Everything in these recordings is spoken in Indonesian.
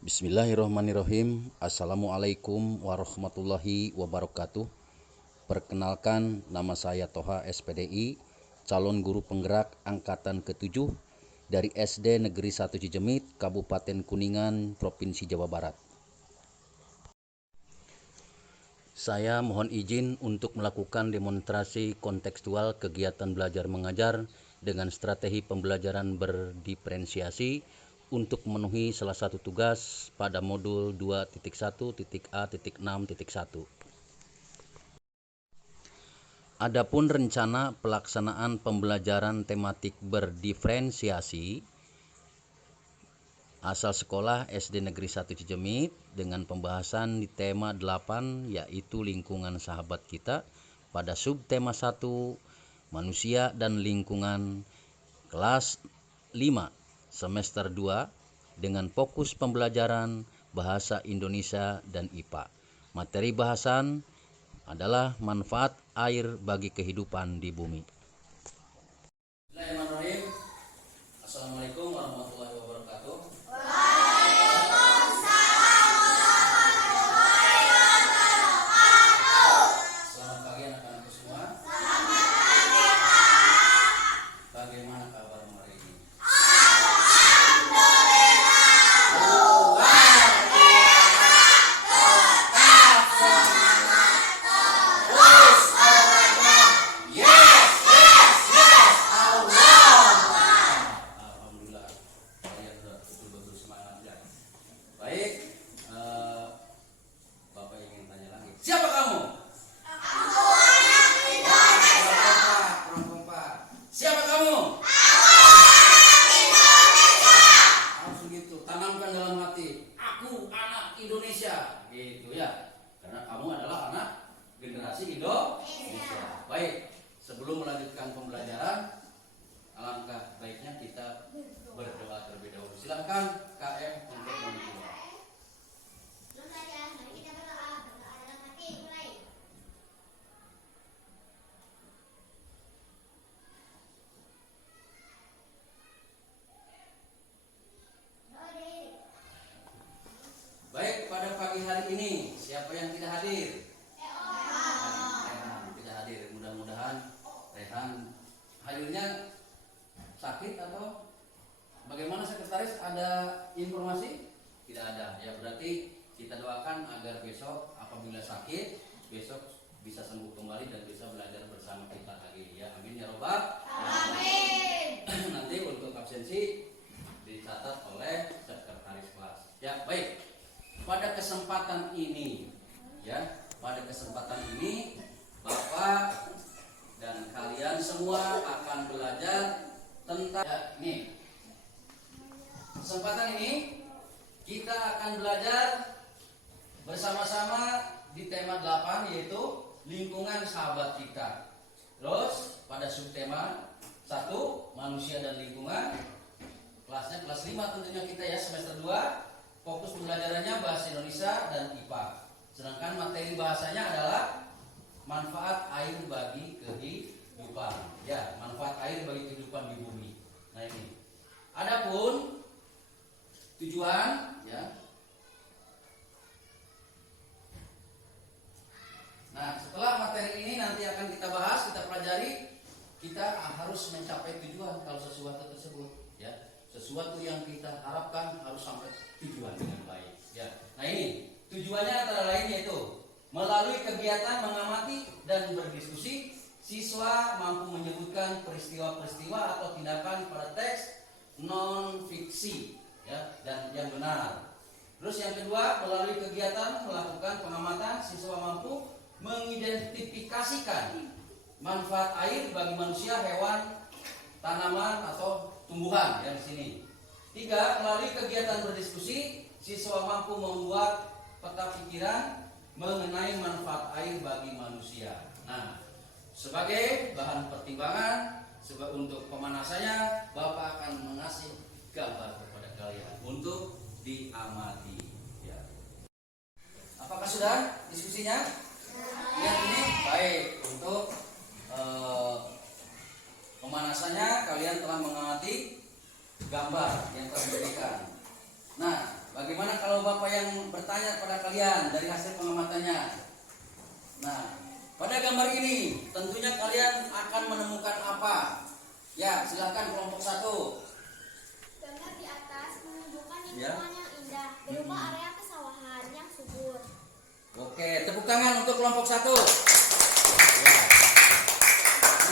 Bismillahirrahmanirrahim. Assalamualaikum warahmatullahi wabarakatuh. Perkenalkan, nama saya Toha SPDI, calon guru penggerak angkatan ke-7 dari SD Negeri 1 Cicemit, Kabupaten Kuningan, Provinsi Jawa Barat. Saya mohon izin untuk melakukan demonstrasi kontekstual kegiatan belajar mengajar dengan strategi pembelajaran berdiferensiasi untuk memenuhi salah satu tugas pada modul 2.1.A.6.1. Adapun rencana pelaksanaan pembelajaran tematik berdiferensiasi asal sekolah SD Negeri 1 Cicemit dengan pembahasan di tema 8 yaitu lingkungan sahabat kita pada subtema 1 manusia dan lingkungan kelas 5 semester 2 dengan fokus pembelajaran bahasa Indonesia dan IPA. Materi bahasan adalah manfaat air bagi kehidupan di bumi. Bismillahirrahmanirrahim. Assalamualaikum warahmatullahi wabarakatuh. Selamat pagi anak-anakku semua. Bagaimana kabar hari ini? Alhamdulillah, kalian sudah betul-betul semangat ya. Baik, Bapak ingin tanya lagi. Siapa kamu? Kurang kompak. Siapa kamu? Harus begitu. Tanamkan dalam hati. Aku anak Indonesia. Gitu ya. Karena kamu adalah anak generasi Indonesia. Baik, sebelum melanjutkan pembelajaran, alangkah baiknya kita berdoa terlebih dahulu. Silakan KM untuk memulai. Baik, pada pagi hari ini siapa yang tidak hadir? Rehan tidak hadir. Mudah-mudahan Rehan hadirnya sakit atau bagaimana, sekretaris? Ada informasi? Tidak ada. Ya, berarti kita doakan agar besok apabila sakit, besok bisa sembuh kembali dan bisa belajar bersama kita lagi ya. Amin ya robbal alamin. Nanti untuk absensi dicatat oleh sekretaris kelas. Ya, baik. Pada kesempatan ini Bapak dan kalian semua akan belajar tentang kesempatan ini kita akan belajar bersama-sama di tema 8 yaitu lingkungan sahabat kita. Terus pada subtema 1 manusia dan lingkungan, kelasnya kelas 5 tentunya kita ya, semester 2. Fokus pembelajarannya bahasa Indonesia dan IPA. Sedangkan materi bahasanya adalah manfaat air bagi kehidupan. Ya, manfaat air bagi kehidupan di bumi. Nah ini. Adapun tujuan ya. Nah, setelah materi ini nanti akan kita bahas, kita pelajari, kita harus mencapai tujuan kalau sesuatu tersebut ya. Sesuatu yang kita harapkan harus sampai tujuan dengan baik ya. Nah ini tujuannya antara lain yaitu melalui kegiatan mengamati dan berdiskusi, siswa mampu menyebutkan peristiwa-peristiwa atau tindakan pada teks non fiksi ya, dan yang benar. Terus yang kedua, melalui kegiatan melakukan pengamatan, siswa mampu mengidentifikasikan manfaat air bagi manusia, hewan, tanaman atau tumbuhan ya di sini. 3, melalui kegiatan berdiskusi, siswa mampu membuat peta pikiran mengenai manfaat air bagi manusia. Nah, sebagai bahan pertimbangan untuk pemanasannya, Bapak akan mengasih gambar kepada kalian untuk diamati ya. Apakah sudah diskusinya? Lihat ini. Baik, untuk pemanasannya kalian telah mengamati gambar yang telah diberikan. Nah, bagaimana kalau bertanya kepada kalian dari hasil pengamatannya. Nah, pada gambar ini tentunya kalian akan menemukan apa? Ya, silakan kelompok 1. Gambar di atas menunjukkan Ya. lingkungan yang indah berupa area pesawahan yang subur. Oke, tepuk tangan untuk kelompok 1. Ya.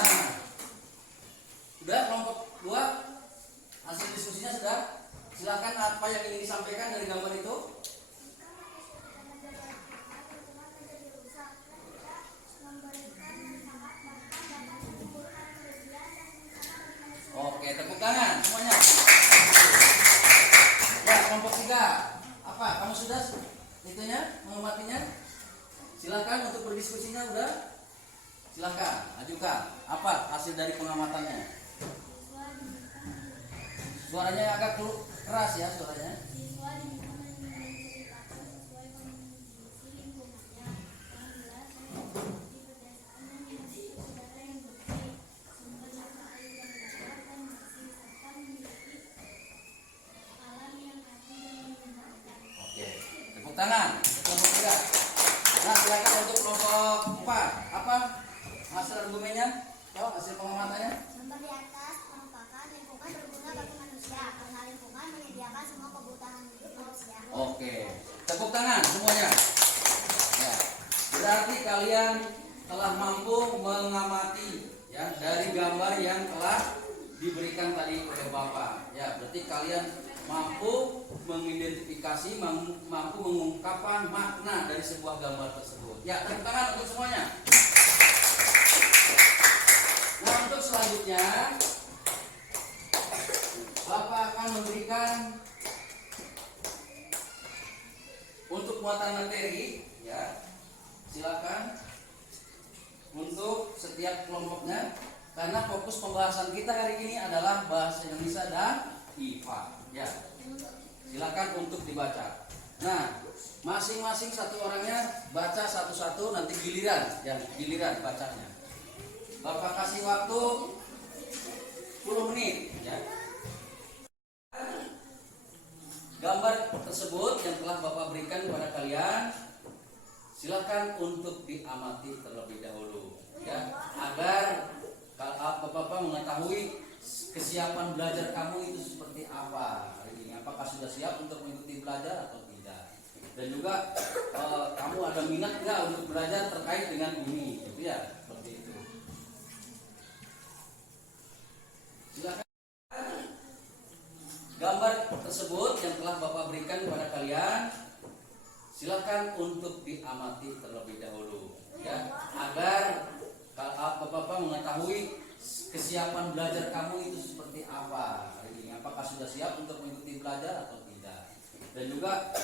Nah, sudah kelompok 2 hasil diskusinya sudah. Silakan apa yang ingin disampaikan dari gambar itu. Oke, tepuk tangan semuanya. Ya, kelompok 3. Apa? Kamu sudah itunya mengamatinya? Silakan untuk berdiskusinya udah. Silakan ajukan. Apa hasil dari pengamatannya? Suaranya agak keras ya suaranya. Siswa diminta menceritakan sesuai kondisi lingkungannya yang jelas seperti berdasarkan memiliki udara yang bersih, sumber mata air yang datar dan bersih, serta memiliki alam yang asri dan menyenangkan. Oke, tepuk tangan untuk kelompok 3. Nah, silakan untuk kelompok 4. Apa hasil argumennya? Oh, hasil pengamatannya? Gambar di atas merupakan lingkungan berguna bagi manusia karena lingkungan menyediakan semua kebutuhan hidup manusia. Oke, tepuk tangan semuanya. Ya, berarti kalian telah mampu mengamati ya dari gambar yang telah diberikan tadi oleh Bapak. Ya, berarti kalian mampu mengidentifikasi, mampu mengungkapkan makna dari sebuah gambar tersebut. Ya, tepuk tangan untuk semuanya. Nah, untuk selanjutnya Bapak akan memberikan untuk muatan materi, ya. Silakan untuk setiap kelompoknya karena fokus pembahasan kita hari ini adalah bahasa Indonesia dan IPA, ya. Silakan untuk dibaca. Nah, masing-masing satu orangnya baca satu-satu, nanti giliran, ya, giliran bacanya. Bapak kasih waktu 10 menit, ya. Gambar tersebut yang telah Bapak berikan kepada kalian, silakan untuk diamati terlebih dahulu, ya, agar Bapak mengetahui kesiapan belajar kamu itu seperti apa hari ini. Apakah sudah siap untuk mengikuti belajar atau tidak? Dan juga kamu ada minat nggak untuk belajar terkait dengan ini, gitu ya, seperti itu. Silakan. Gambar tersebut yang telah Bapak berikan kepada kalian, silakan untuk diamati terlebih dahulu, ya, agar Bapak mengetahui kesiapan belajar kamu itu seperti apa hari ini. Apakah sudah siap untuk mengikuti belajar atau tidak? Dan juga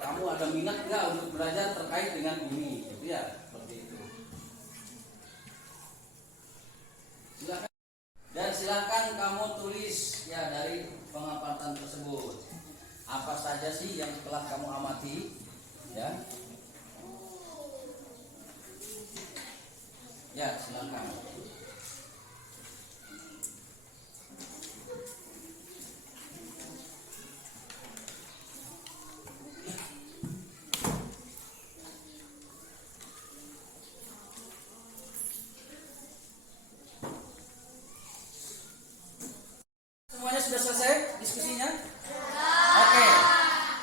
kamu ada minat nggak untuk belajar terkait dengan ini, gitu ya, seperti itu. Silakan. Dan silakan kamu tulis ya dari pengamatan tersebut. Apa saja sih yang telah kamu amati? Ya. Ya, silakan. Semuanya sudah selesai diskusinya? Oke.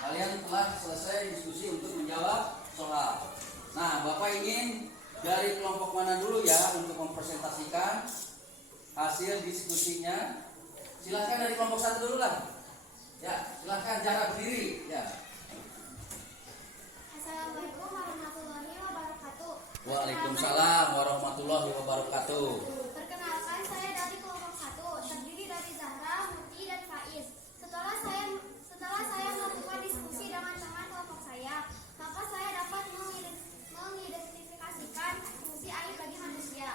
Kalian telah selesai diskusi untuk menjawab soal. Nah, Bapak ingin dari kelompok mana dulu ya untuk mempresentasikan hasil diskusinya? Silakan dari kelompok 1 dulu lah. Ya, silakan jarak berdiri. Ya. Assalamualaikum warahmatullahi wabarakatuh. Waalaikumsalam warahmatullahi wabarakatuh. Perkenalkan, saya dari kelompok 1, terdiri dari Zahra, Muti, dan Faiz. Setelah saya melakukan diskusi dengan teman kelompok saya, maka saya dapat mengidentifikasikan fungsi air bagi manusia.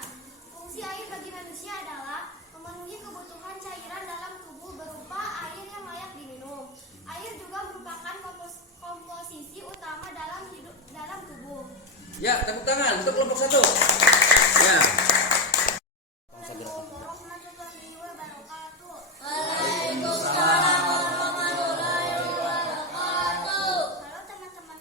Fungsi air bagi manusia adalah memenuhi kebutuhan cairan dalam tubuh berupa air yang layak diminum. Air juga merupakan komposisi utama dalam tubuh. Ya, tepuk tangan untuk kelompok 1. Ya. Assalamualaikum warahmatullahi wabarakatuh. Waalaikumsalam warahmatullahi wabarakatuh. Halo teman-teman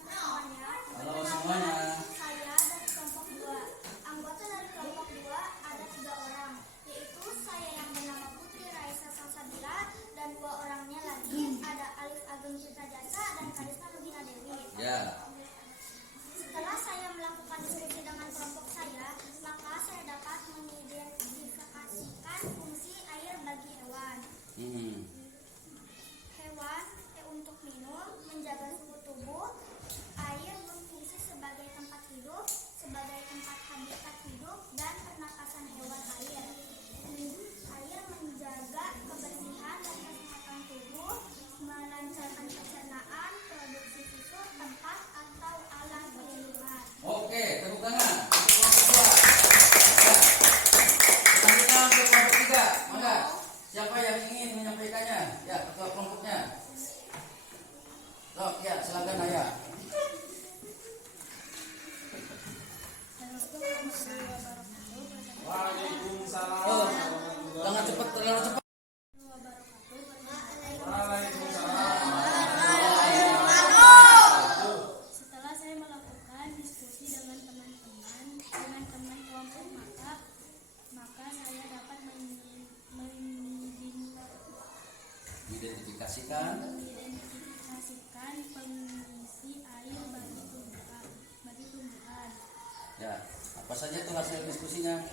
saja tuh hasil diskusinya?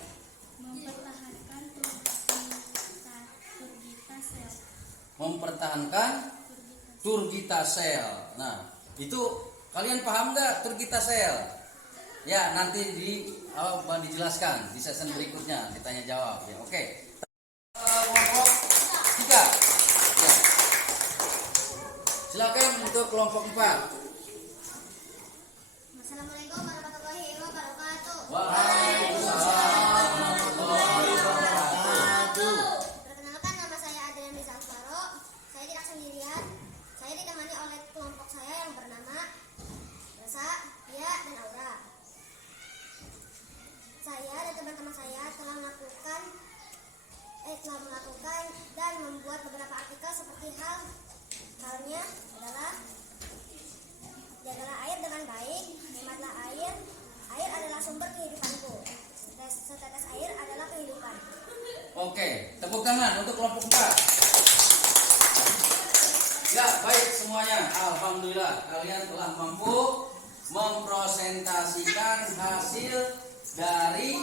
Mempertahankan turgita sel. Mempertahankan turgita sel. Nah, itu kalian paham nggak turgita sel? Ya, nanti dijelaskan di sesi berikutnya ditanya jawab. Ya, oke. Kelompok 3. Ya. Silakan untuk kelompok 4. Assalamualaikum warahmatullahi wabarakatuh. Waalaikumsalam warahmatullahi wabarakatuh. Perkenalkan, nama saya Adrian Rizal Faro. Saya tidak sendirian. Saya ditemani oleh kelompok saya yang bernama Rasa, Dia, dan Aura. Saya dan teman-teman saya telah melakukan dan membuat beberapa artikel seperti halnya adalah jagalah air dengan baik, hematlah air. Air adalah sumber kehidupanku. Setetes air adalah kehidupan. Oke, tepuk tangan untuk kelompok 4. Ya, baik semuanya. Alhamdulillah kalian telah mampu mempresentasikan hasil dari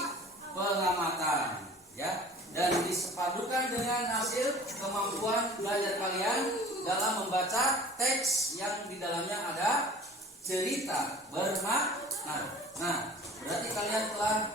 pengamatan, ya. Dan disepadukan dengan hasil kemampuan belajar kalian dalam membaca teks yang di dalamnya ada cerita bermakna. Nah, berarti kalian telah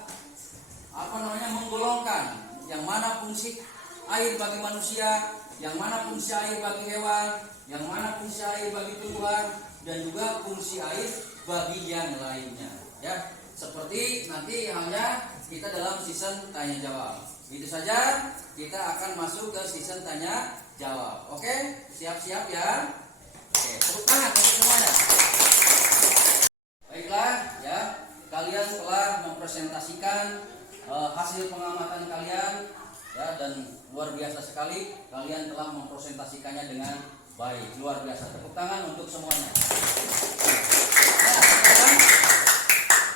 menggolongkan yang mana fungsi air bagi manusia, yang mana fungsi air bagi hewan, yang mana fungsi air bagi tumbuhan, dan juga fungsi air bagi yang lainnya. Ya, seperti nanti halnya kita dalam season tanya jawab. Itu saja, kita akan masuk ke season tanya jawab. Oke, siap-siap ya. Oke, tepuk tangan untuk semuanya. Baiklah, ya, kalian telah mempresentasikan hasil pengamatan kalian, ya, dan luar biasa sekali. Kalian telah mempresentasikannya dengan baik, luar biasa. Tepuk tangan untuk semuanya. Nah, sekarang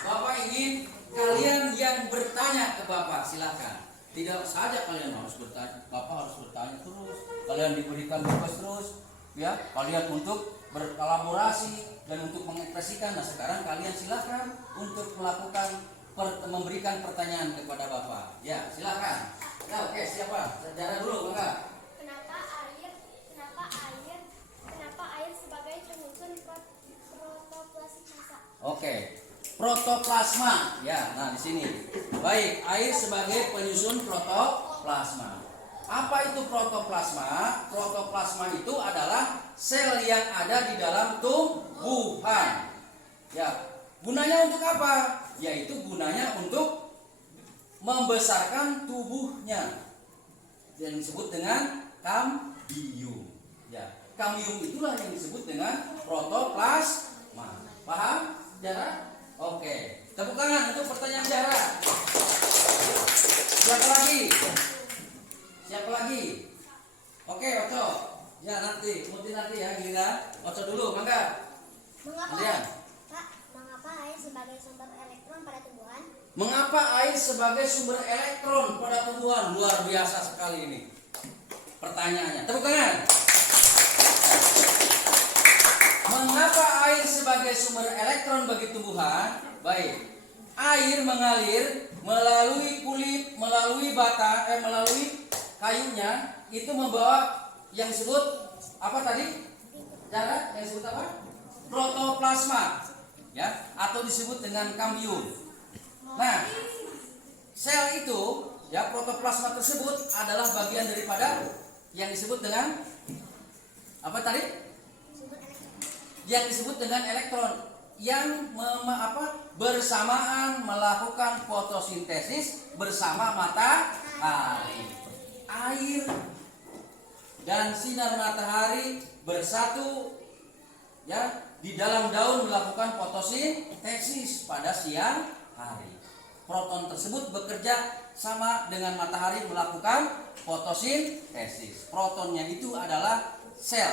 Bapak ingin kalian yang bertanya ke Bapak, silakan. Tidak saja kalian harus bertanya, Bapak harus bertanya terus. Kalian diberikan bebas terus, ya. Kalian untuk berkolaborasi dan untuk mengekspresikan. Nah, sekarang kalian silakan untuk melakukan memberikan pertanyaan kepada Bapak. Ya, silakan. Ya, oke, siapa? Sejarah dulu, Bapak. Kenapa air sebagai penyusun protoplasma? Oke. Protoplasma, ya. Nah, di sini. Baik, air sebagai penyusun protoplasma. Apa itu protoplasma? Protoplasma itu adalah sel yang ada di dalam tumbuhan. Ya, gunanya untuk apa? Yaitu gunanya untuk membesarkan tubuhnya. Yang disebut dengan kambium. Ya, kambium itulah yang disebut dengan protoplasma. Paham? Jara? Oke. Tepuk tangan untuk pertanyaan Jara. Siapa lagi? Siapa lagi? Oke, Oco. Ya, nanti ya, giliran Oco dulu, mangga. Mengapa air sebagai sumber elektron pada tumbuhan? Mengapa air sebagai sumber elektron pada tumbuhan? Luar biasa sekali ini pertanyaannya. Tepuk tangan. Mengapa air sebagai sumber elektron bagi tumbuhan? Baik. Air mengalir melalui kulit, melalui batang, melalui kayunya, itu membawa yang disebut apa tadi? Cara yang disebut apa? Protoplasma, ya, atau disebut dengan kambium. Nah, sel itu, ya, protoplasma tersebut adalah bagian daripada yang disebut dengan apa tadi? Yang disebut dengan elektron yang bersamaan melakukan fotosintesis bersama matahari. Air dan sinar matahari bersatu, ya, di dalam daun melakukan fotosintesis pada siang hari. Proton tersebut bekerja sama dengan matahari melakukan fotosintesis. Protonnya itu adalah sel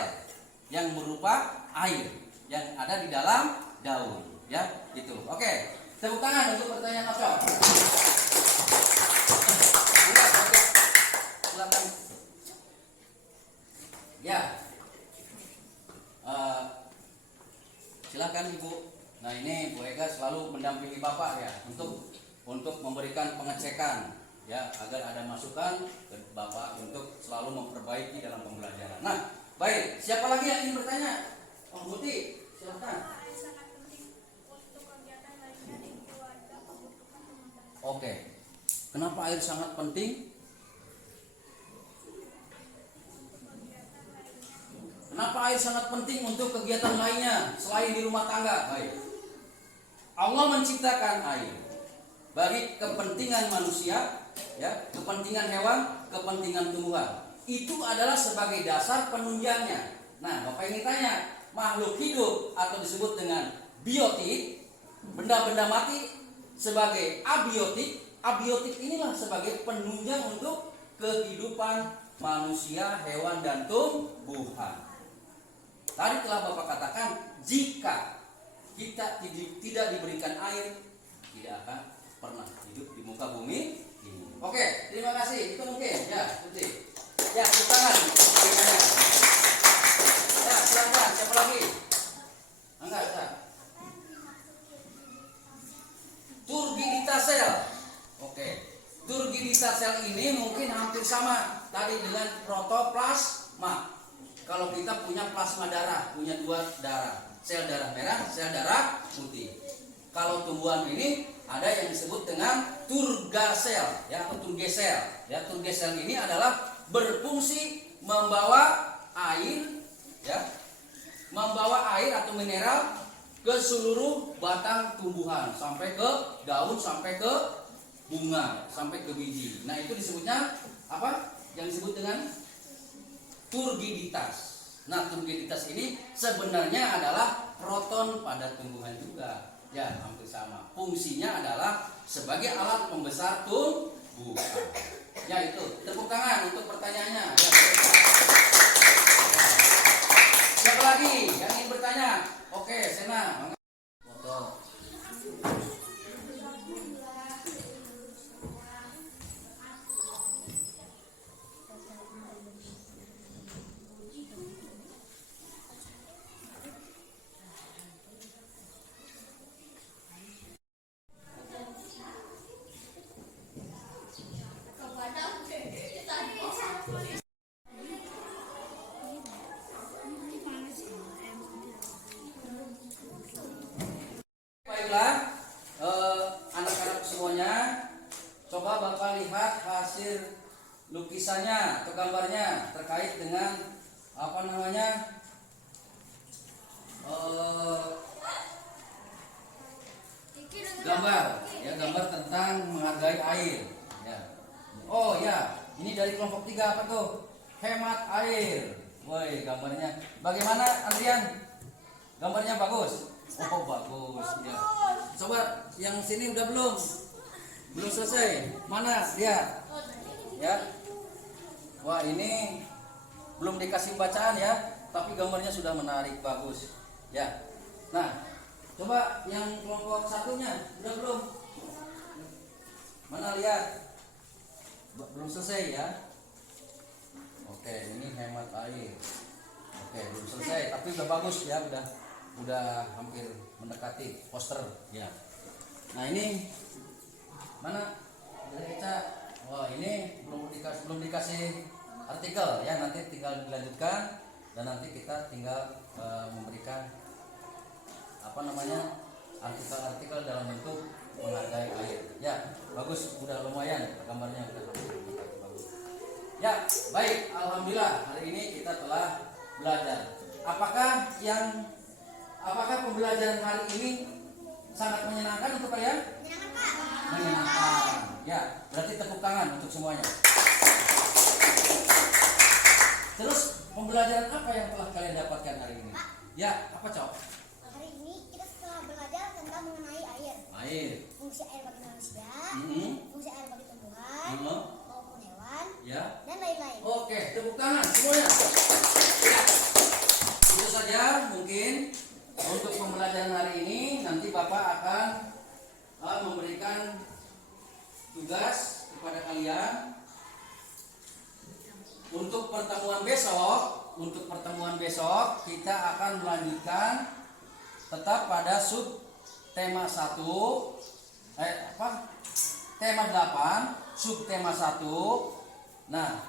yang berupa air yang ada di dalam daun, ya, itu. Oke, tepuk tangan untuk pertanyaan Oco. Silakan. Ya, silakan Ibu. Nah, ini Bu Ega selalu mendampingi Bapak, ya, untuk untuk memberikan pengecekan ya agar ada masukan ke Bapak untuk selalu memperbaiki dalam pembelajaran. Nah, baik, siapa lagi yang ingin bertanya? Oh, Buti, silakan. Air sangat penting untuk kegiatan lainnya di keluarga membutuhkan pengembangan. Oke. Kenapa air sangat penting? Kenapa air sangat penting untuk kegiatan lainnya selain di rumah tangga? Baik. Allah menciptakan air bagi kepentingan manusia, ya, kepentingan hewan, kepentingan tumbuhan. Itu adalah sebagai dasar penunjangnya. Nah, Bapak ingin tanya, makhluk hidup atau disebut dengan biotik, benda-benda mati sebagai abiotik. Abiotik inilah sebagai penunjang untuk kehidupan manusia, hewan, dan tumbuhan. Tadi telah Bapak katakan, jika kita tidak diberikan air, tidak akan pernah hidup di muka bumi ini. Oke, terima kasih. Itu mungkin ya, Putri. Ya, tepuk tangan. Ya, silakan. Siapa lagi? Enggak, enggak. Turgidita-sel. Oke. Turgidita-sel ini mungkin hampir sama tadi dengan protoplasma. Kalau kita punya plasma darah, punya dua darah, sel darah merah, sel darah putih. Kalau tumbuhan ini ada yang disebut dengan turgasel, ya, atau turgesel. Ya, turgesel ini adalah berfungsi membawa air, ya, membawa air atau mineral ke seluruh batang tumbuhan, sampai ke daun, sampai ke bunga, sampai ke biji. Nah, itu disebutnya apa? Yang disebut dengan turgiditas. Nah, turgiditas ini sebenarnya adalah proton pada tumbuhan juga. Ya, hampir sama. Fungsinya adalah sebagai alat pembesar tumbuhan. Ya, itu. Tepuk tangan untuk pertanyaannya. Ya, siapa lagi yang ingin bertanya? Oke, Sena. Foto. Baiklah, anak-anak semuanya, coba Bapak lihat hasil lukisannya atau gambarnya terkait dengan apa namanya gambar, ya, gambar tentang menghargai air. Ya. Oh ya, ini dari kelompok 3 apa tuh? Hemat air. Woi, gambarnya. Bagaimana, Andrian? Gambarnya bagus. Oh, bagus. Ya. Coba yang sini udah belum? Belum selesai. Mana dia? Ya. Wah, ini belum dikasih bacaan ya, tapi gambarnya sudah menarik, bagus. Ya. Nah, coba yang kelompok satunya udah belum? Mana lihat? Belum selesai ya. Oke, ini hemat air. Oke, belum selesai, tapi udah bagus ya, udah hampir mendekati poster ya. Nah, ini mana? Dari Eca. Wah, ini belum dikasih artikel ya, nanti tinggal dilanjutkan dan nanti kita tinggal memberikan apa namanya artikel-artikel dalam bentuk menghargai air. Ya, bagus, udah lumayan gambarnya udah bagus. Ya, baik, alhamdulillah hari ini kita telah belajar. Apakah pembelajaran hari ini sangat menyenangkan untuk kalian? Menyenangkan. Ya, berarti tepuk tangan untuk semuanya. Terus pembelajaran apa yang telah kalian dapatkan hari ini? Ya, apa Cok? Hari ini kita setelah belajar tentang mengenai air. Air. Fungsi air bagi manusia, Mhm. fungsi air bagi tumbuhan, Mhm. maupun hewan, Ya. dan lain-lain. Oke, tepuk tangan semuanya. Ya. Itu saja mungkin untuk pembelajaran hari ini. Nanti Bapak akan memberikan tugas kepada kalian untuk pertemuan besok. Untuk pertemuan besok kita akan melanjutkan tetap pada sub tema 1 apa? tema 8, subtema 1. Nah,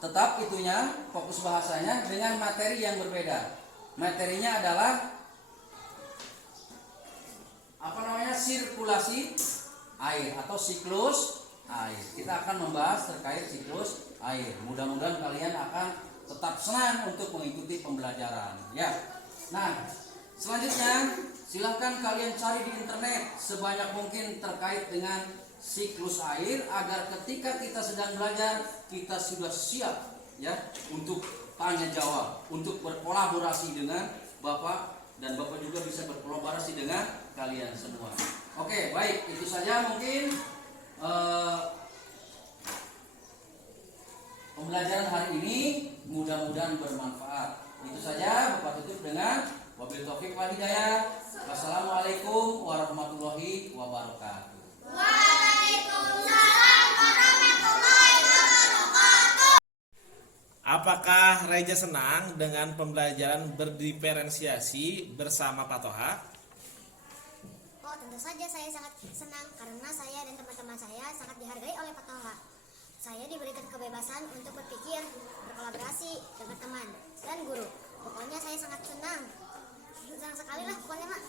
tetap itunya fokus bahasanya dengan materi yang berbeda. Materinya adalah sirkulasi air atau siklus air. Kita akan membahas terkait siklus air. Mudah-mudahan kalian akan tetap senang untuk mengikuti pembelajaran ya. Nah, selanjutnya silahkan kalian cari di internet sebanyak mungkin terkait dengan siklus air agar ketika kita sedang belajar kita sudah siap ya untuk tanya jawab, untuk berkolaborasi dengan Bapak, dan Bapak juga bisa berkolaborasi dengan kalian semua. Oke, baik, itu saja mungkin pembelajaran hari ini, mudah-mudahan bermanfaat. Itu saja, Bapak tutup dengan wabil taufik wal hidayah. Wassalamualaikum warahmatullahi wabarakatuh. Waalaikumsalam warahmatullahi wabarakatuh. Apakah Reja senang dengan pembelajaran berdiferensiasi bersama Pak Toha? Oh, tentu saja saya sangat senang karena saya dan teman-teman saya sangat dihargai oleh Pak Toha. Saya diberikan kebebasan untuk berpikir, berkolaborasi dengan teman dan guru. Pokoknya saya sangat senang. Senang sekali lah pokoknya, Mak.